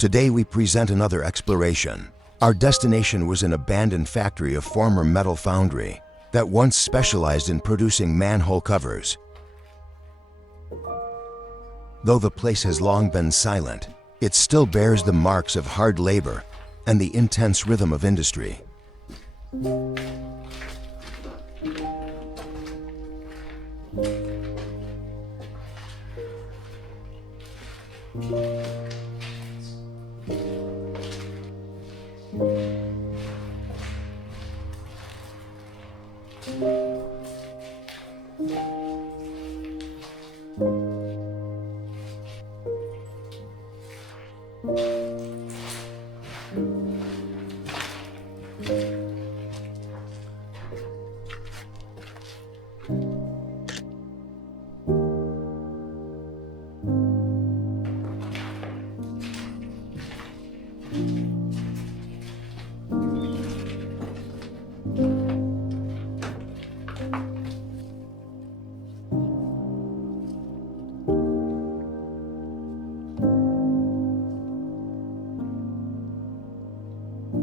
Today we present another exploration. Our destination was an abandoned factory of former metal foundry that once specialized in producing manhole covers. Though the place has long been silent, it still bears the marks of hard labor and the intense rhythm of industry.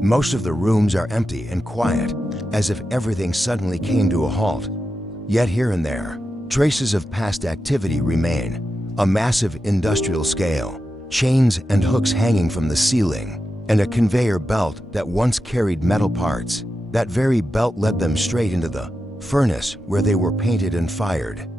Most of the rooms are empty and quiet, as if everything suddenly came to a halt. Yet here and there, traces of past activity remain. A massive industrial scale, chains and hooks hanging from the ceiling, and a conveyor belt that once carried metal parts. That very belt led them straight into the furnace where they were painted and fired.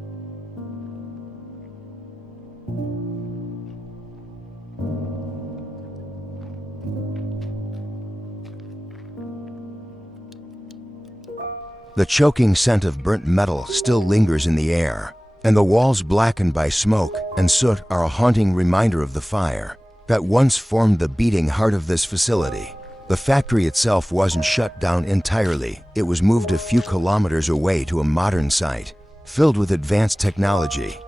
The choking scent of burnt metal still lingers in the air, and the walls blackened by smoke and soot are a haunting reminder of the fire that once formed the beating heart of this facility. The factory itself wasn't shut down entirely. It was moved a few kilometers away to a modern site, filled with advanced technology.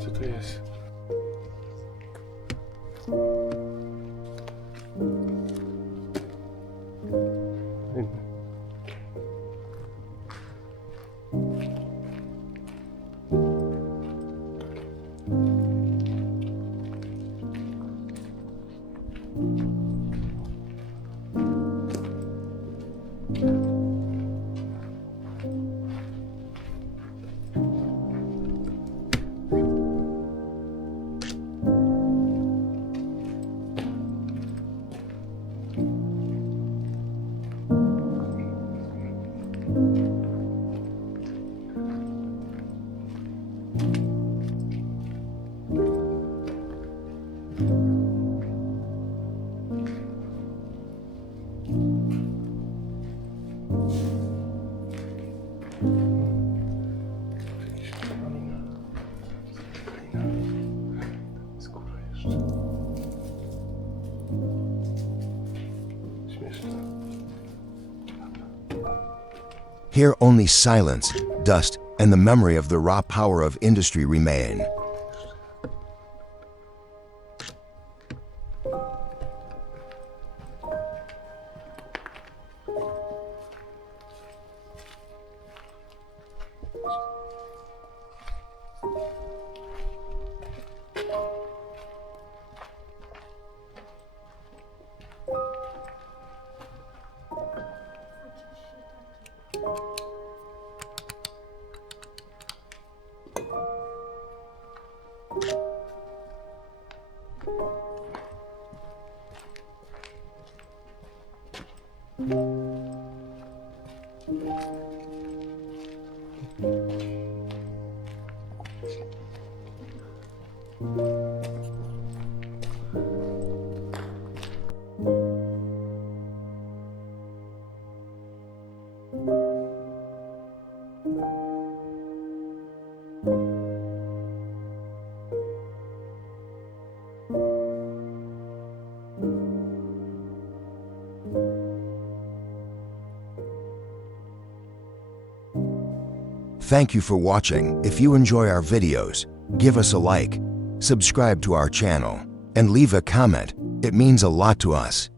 Co to jest? Here only silence, dust, and the memory of the raw power of industry remain. Thank you for watching. If you enjoy our videos, give us a like, subscribe to our channel, and leave a comment. It means a lot to us.